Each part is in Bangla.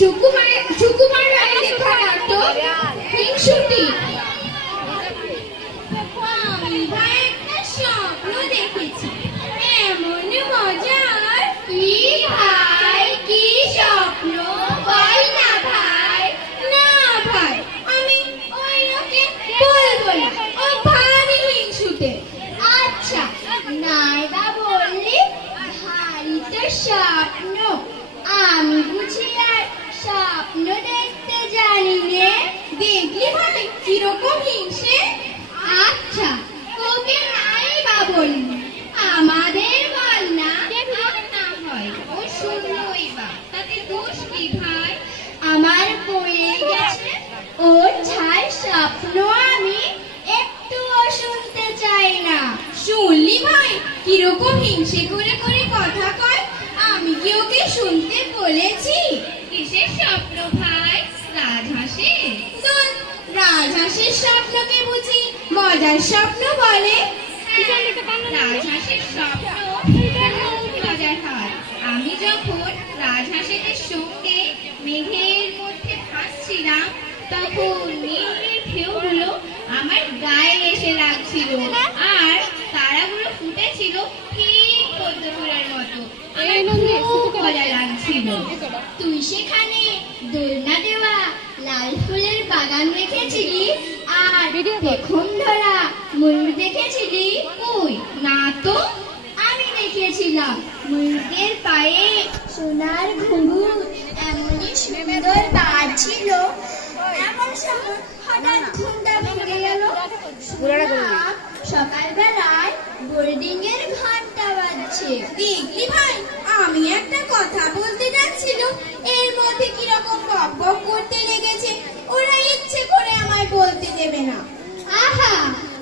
সুকুমার রায়ের লেখা নাটক হিংসুটি। আমি ভাই একটা স্বপ্ন দেখেছি, এমন মজার। কি ভাই, কি স্বপ্ন? বল না ভাই। না ভাই, আমি ওই লোকে বলবো না, ও ভারী হিংসুটে। আচ্ছা, নাই বা বললি ভারী তো স্বপ্ন, আমি বুঝি আর স্বপ্ন দেখতে জানি নে। দেখলি ভাই কিরকম হিংসে। আচ্ছা, ওকে নাই বা বললি, আমাদের বল না। আর না হয় ও শুনলই বা, তাতে দোষ কি ভাই? আমার বইয়ে গেছে ওর ছাই স্বপ্ন, আমি একটুও শুনতে চাই না। শুনলি ভাই কিরকম হিংসে করে করে কথা কয়? আমি কি ওকে শুনতে বলেছি? কিসের স্বপ্ন ভাই? রাজহাঁসের? ধুর, রাজহাঁসের স্বপ্নকে বুঝি মজার স্বপ্ন বলে? রাজহাঁসের স্বপ্ন খুব মজার হয়। আমি যখন রাজহাঁসেদের সঙ্গে মেঘের মধ্যে ভাসছিলাম, তখন নীল নীল ঢেউগুলো আমার গায়ে এসে লাগছিল, আর তারাগুলো ফুটেছিল ঠিক পদ্মফুলের মতো। আমার খুব মজা লাগছিল। তুই সেখানে দোলনা দেওয়া লাল ফুলের বাগান দেখেছিলি, আর পেখম ধরা ময়ূর দেখেছিলি? ওই না তো, আমি দেখেছিলাম ময়ূরের পায়ে সোনার ঘুঙুর এমনই সুন্দর বাজছিল। এমন সময় হঠাৎ ঘুমটা ভেঙে গেল। শুনলাম সকালবেলায় বোর্ডিং এর ঘন্টা বাজছে। দেখলি ভাই, আমি একটা কথা বলতে যাচ্ছিল, এর মধ্যে কিরকম বক বক করতে লেগেছে। ওরা ইচ্ছে করে আমায় বলতে দেবে না। আহা,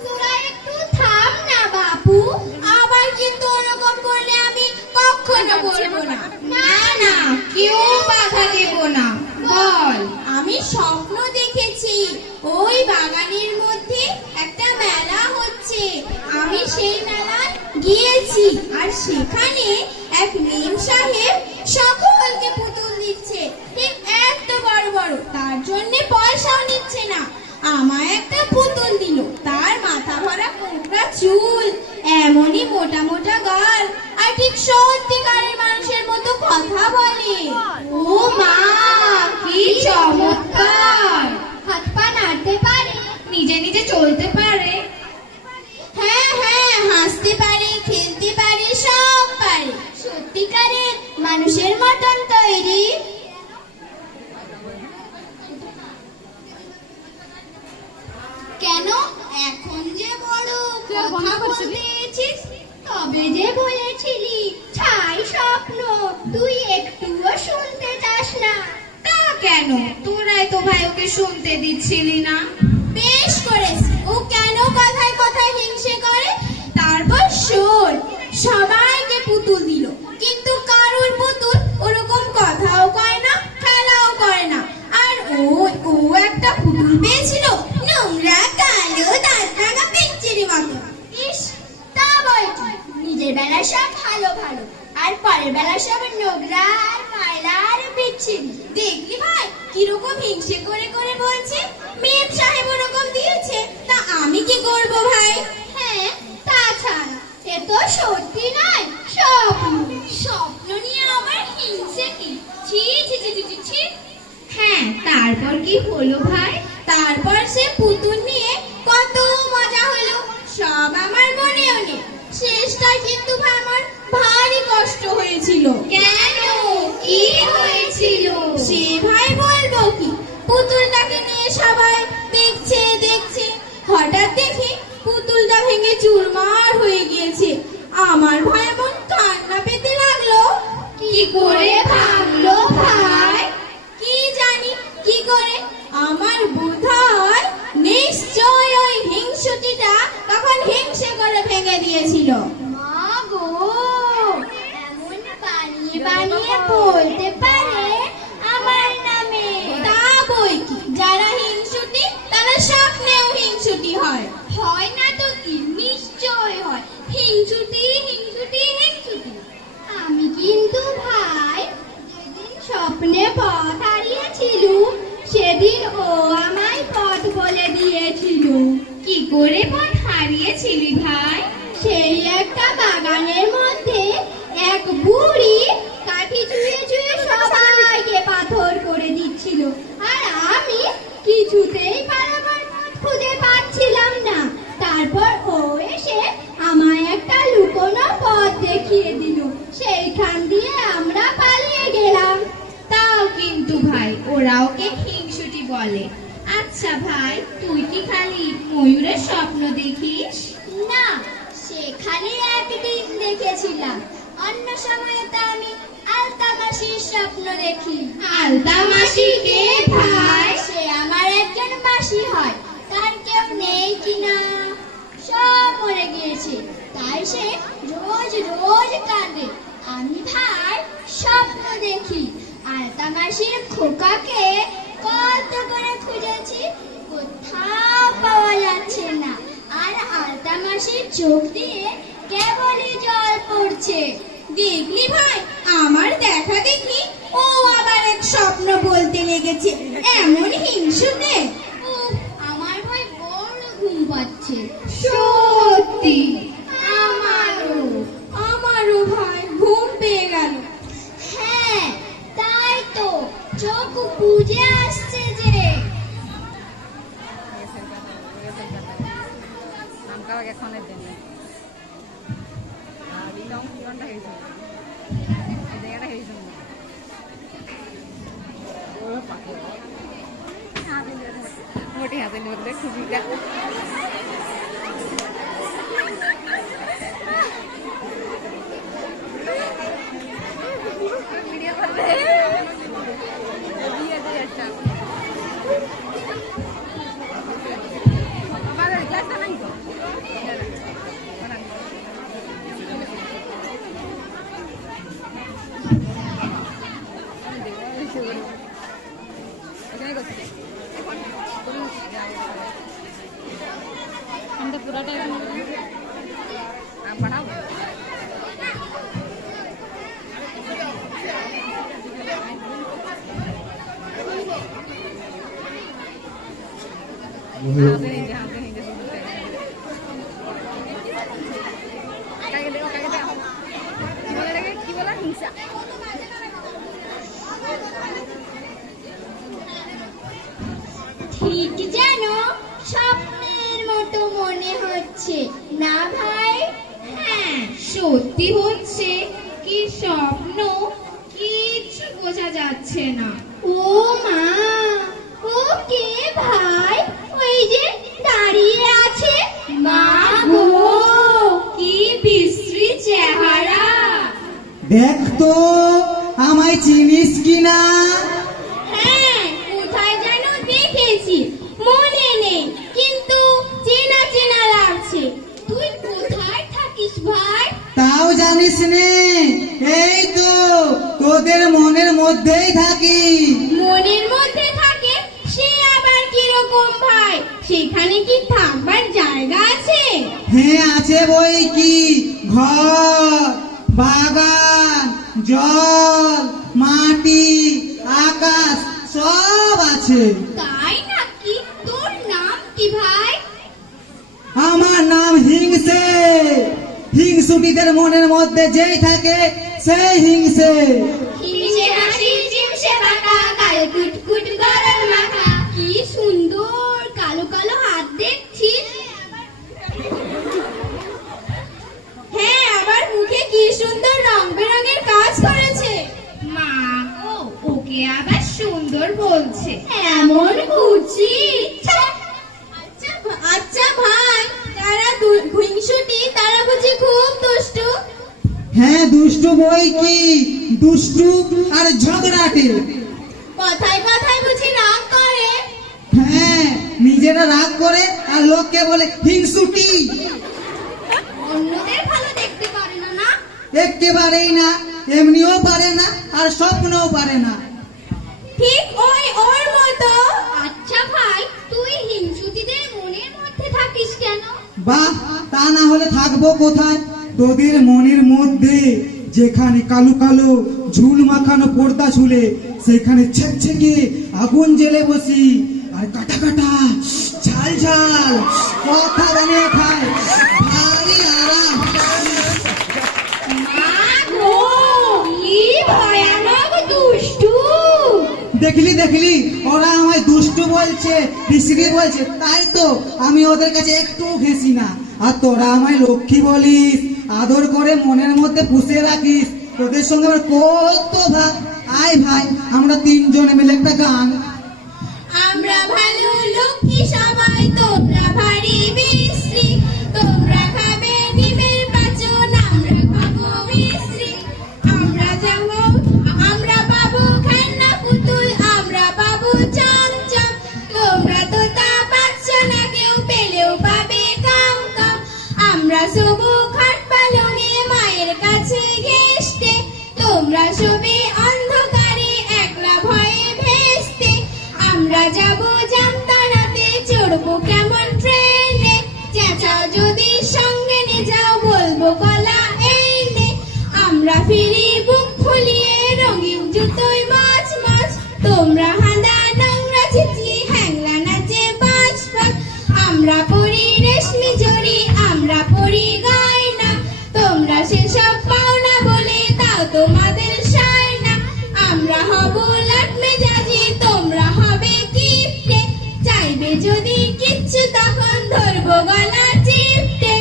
তোরা একটু থাম না বাপু। আবার কিন্তু ওরকম করলে আমি কখনো বলবো না। না না, কেউ বাধা দেব না। বল। আমি স্বপ্ন দেখেছি ওই বাগানের মধ্যে একটা মেলা হচ্ছে। আমি সেই মেলায় গিয়েছি, আর সেখানে এক মেম সাহেব সকলকে পুতুল দিচ্ছে, ঠিক এত বড় বড়, তার জন্য পয়সাও নিচ্ছে না। আমায় একটা পুতুল দিল, তার মাথা ভরা কোঁকড়া চুল, এমনই মোটা মোটা গাল, আর ঠিক সত্যিকারের মানুষের মতো কথা বলে। ও মা, কি চমৎকার! হাত পা নাড়তে পারে, নিজে নিজে চলতে পারে। হ্যাঁ হ্যাঁ, হাসতে পারে, খেলতে পারে, সব পারে। সত্যিকারের মানুষের মতন তৈরি। কেন এখন যে বড় কথা বলতেছিস? তবে যে বলেছিলি ছাই স্বপ্ন, তুই একটুও শুনতে চাস না। তা কেন? তোরাই তো ভাই ওকে শুনতে দিচ্ছিলি না। বেশ করেছি, ও কেন কথায় কথায় হিংসে করে। তারপর শোন, সবাইকে পুতুল দিল, কিন্তু কারোর পুতুল ওরকম কথাও কয় না, খেলাও করে না। আর ও একটা পুতুল পেয়েছিল, নোংরা কালো দাঁত ভাঙা পিচ্চির মতো। ইস, তা বল কি? নিজের বেলা সব ভালো ভালো, আর পরের বেলা সব নোংরা আর ময়লা আর বিচ্ছিরি। দেখলি ভাই কিরকম হিংসে করে করে বলছে? মেম সাহেব ওরকম দিয়েছে, তা আমি কি করব ভাই? হ্যাঁ, তাছাড়া এ তো সত্যি নয়, স্বপ্ন। স্বপ্ন নিয়ে আমার হিংসে কি? ছি ছি ছি ছি ছি। হ্যাঁ, তারপর কি হলো ভাই? তারপর সে পুতুল নিয়ে কত মজা হলো, সব আমার মনেও নেই। শেষটা কিন্তু ভাই আমার ভারী কষ্ট হয়েছিল। কেন, কি হয়েছিল? সে ভাই বলবো কি, পুতুলটাকে নিয়ে সবাই দেখছে দেখছে, হঠাৎ দেখি পুতুলটা ভেঙে চুরমার হয়ে গিয়েছে। আমার ভাই এমন কান্না পেতে লাগলো। কি করে ভাঙলো ভাই? কি জানি কি করে, আমার বোধ হয় নিশ্চয় ওই হিংসুটিটা তখন হিংসে করে ভেঙে দিয়েছিল। মা গো, এমন বানিয়ে বানিয়ে বলতে পারে আমার নামে? তা বই কি, যারা হিংসুটি তারা স্বপ্নেও হিংসুটি হয়। হয় না তো কি, নিশ্চয় হয়। হিংসুটি হিংসুটি হিংসুটি। আমি কিন্তু ভাই যেদিন স্বপ্নে পথ হারিয়ে করে বন হারিয়েছিলি ভাই? সেই একটা বাগানের মধ্যে এক বুড়ি কাঠি চুয়ে চুয়ে সবাইকে পাথর করে দিচ্ছিল, আর আমি কিছুতেই পালাবার পথ খুঁজে পাচ্ছিলাম না। তারপর ও এসে আমায় একটা লুকোনো পথ দেখিয়ে দিল, সেইখান দিয়ে আমরা পালিয়ে গেলাম। তাও কিন্তু ভাই ওরা ওকে হিংসুটি বলে। আচ্ছা ভাই, তুই কি খালি ময়ূরের স্বপ্ন দেখিস? না, সেখানে একদিন দেখেছিলাম, অন্য সময় তো আমি আলতা মাসির স্বপ্ন দেখি। আলতা মাসি কে ভাই? সে আমার একজন মাসি হয়, তার কেউ নেই কিনা, সব মরে গিয়েছে, তাই সে রোজ রোজ কাঁদে। আমি ভাই স্বপ্ন দেখি আলতা মাসির খোকাকে কত করে খুঁজেছি, কোথাও পাওয়া যাচ্ছে না, আর আলতা মাসির চোখ দিয়ে কেবলই জল পড়ছে। দেখলি ভাই, আমার দেখা দেখি ও আবার এক স্বপ্ন বলতে লেগেছে, এমন হিংসুটে। উফ, আমার ভাই বড় ঘুম পাচ্ছে। সত্যি আমারও। আমারও ভাই ঘুম পেয়ে গেল। হ্যাঁ, তাই তো, চোখ বুজে আসছে যে। মোটি হাতে নিয়ে খুশিটা ভিডিও করবে দিয়ে দিয়ে একটা বাজার ক্লাসটা নাই তো पूरा टाइम आप बढ़ाओ কি বলা হিংসা ঠিক যেন স্বপ্নের মতো মনে হচ্ছে না ভাই? হ্যাঁ, সত্যি হচ্ছে কি স্বপ্ন কিছু বোঝা যাচ্ছে না। ও মা, ও কে ভাই? ওই যে দাঁড়িয়ে আছে। মা গো, কি বিশ্রী চেহারা! দেখ তো আমায় চিনিস কিনা? হ্যাঁ, কোথায় যেন দেখেছি, মনে নেই, কিন্তু চেনা চেনা লাগছে। তুই কোথায় থাকিস ভাই? তাও জানিস নে? এই তো তোদের মনের মধ্যেই থাকি। মনের মধ্যে থাকে, সে আবার কিরকম ভাই? সেখানে কি থাকবার জায়গা আছে? হ্যাঁ আছে বই কি, ঘর, বাগান, জল, মাটি, আকাশ সব আছে। তাই নাকি? তোর নাম কি ভাই? আমার নাম হিংসে। হিংসুটিদের মনের মধ্যে যেই থাকে সেই হিংসে। হিংসে হাসি জিমসে বাঁকা, কাল কুটকুট গরল মাখা। কি সুন্দর কালো কালো হাত দেখছিস। হ্যাঁ, আমার মুখে কি সুন্দর রং বেরঙের কাজ করেছে। মা গো, ওকে আবার সুন্দর বলছে। এমন কুচি। আচ্ছা ভাই, তারা হিংসুটি, তারা বুঝি খুব দুষ্টু? হ্যাঁ দুষ্টু বই কি, দুষ্টু আর ঝগড়াটে। কথায় কথায় বুঝি রাগ করে? হ্যাঁ, নিজেরা রাগ করে আর লোককে বলে হিংসুটি। অন্যদের ভালো দেখতে পারে না, না? একেবারেই না, এমনিও পারে না আর স্বপ্নও পারে না। ঠিক ওর মতো। আচ্ছা ভাই, তুই হিংসুতিদের মনের মধ্যে থাকিস কেন? বাহ, তা না হলে থাকবো কোথায়? তোদের মনের মধ্যে যেখানে কালো কালো ঝুল মাখানো পর্দা ঝুলে, সেখানে ছেকছেকে আগুন জ্বেলে বসি, আর কাটা কাটা ঝাল ঝাল ঝাল কথা বানিয়ে খায় ভারী আরাম। মা গো, কি ভয়ানক দুষ্টু! দেখলি দেখলি ওরা আমায় দুষ্টু বলছে, পিসিবি বলছে, তাই তো আমি ওদের কাছে একটু ঘেঁষি না। আর তোরা আমায় লক্ষ্মী বলিস, আদর করে মনের মধ্যে পুষে রাখিস। তোদের সঙ্গে আমার কত ভাব। আয় ভাই, আমরা তিনজনে মিলে একটা গান। আমরা ভালো লক্ষ্মী সবাই, তোমরা ভারী বিশ্রী। তোমরা খাবে ডিমের পাচন, আমরা খাবো মিশ্রি। আমরা পাবো খেলনা পুতুল, আমরা পাবো চমচম। তোমরা তো তা পাচ্ছ না, কেউ পেলেও পাবে কাম কাম। আমরা শোবো খাট পালঙে মায়ের কাছে ঘেঁষতে, তোমরা শোবে অন্ধকারে একলা ভয়ে ভেস্তে। আমরা যাবো জামতারাতে, চড়বো কেমন ট্রেনে। চেঁচাও যদি সঙ্গে নিয়ে যাও, বলবো গলা এই নে। আমরা ফিরি বুক ফুলিয়ে রঙিন জুতোয় মাছ মাছ। তোমরা হাঁদা নোংরা চিচি হ্যাংলা নাচে বাজ বাজ। আমরা পরি রেশমি জড়ি, আমরা পরি গয়না। তোমরা সেসব পাও না বলে তাও তোমাদের সায় না। আমরা হব লাট মেজাজি, তোমরা হবে কিপটে। চাইবে যদি কিচ্ছু তখন ধরবো গলা চিপটে।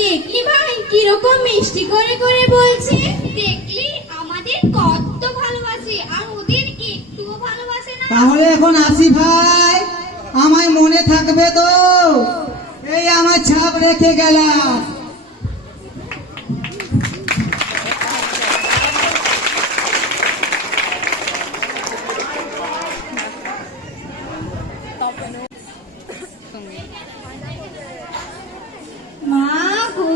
দেখলি ভাই কিরকম মিষ্টি করে করে বলছে? দেখলি আমাদের কত ভালোবাসে, আর ওদের একটুও ভালোবাসে না। তাহলে এখন আসি ভাই, আমায় মনে থাকবে তো? এই আমার ছাপ রেখে গেলাম। মা গো,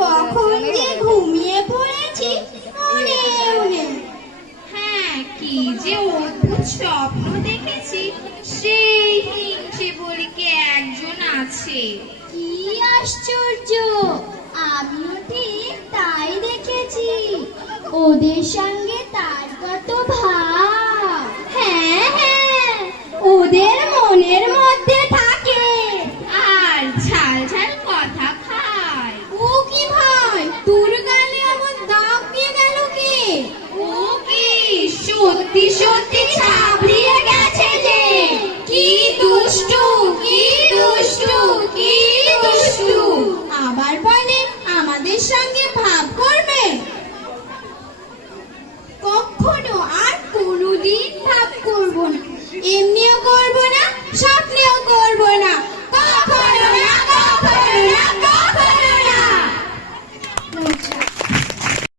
কখন যে ঘুমিয়ে পড়েছি মনেও নেই। হ্যাঁ, কি যে অদ্ভুত স্বপ্ন দেখেছি। সেই হিংসে বলে কি একজন আছে। কি আশ্চর্য, আমিও ঠিক তাই দেখেছি। ওদের সঙ্গে তার কত ভাব। হ্যাঁ হ্যাঁ, ওদের মনের মধ্যে থাকে। আর ঝাল ঝাল কথা খায়। ও কি ভাই, তোর গালে আমার দাগ দিয়ে গেল কে? ও কি সত্যি সত্যি ছাবড়িয়ে গেছে যে? কি দুষ্টু, কি দুষ্টু, কি দুষ্টু! আবার বলে আমাদের সঙ্গে ভাব করবে। কখনো আর কোনোদিন ভাব করব না। এমনিও করব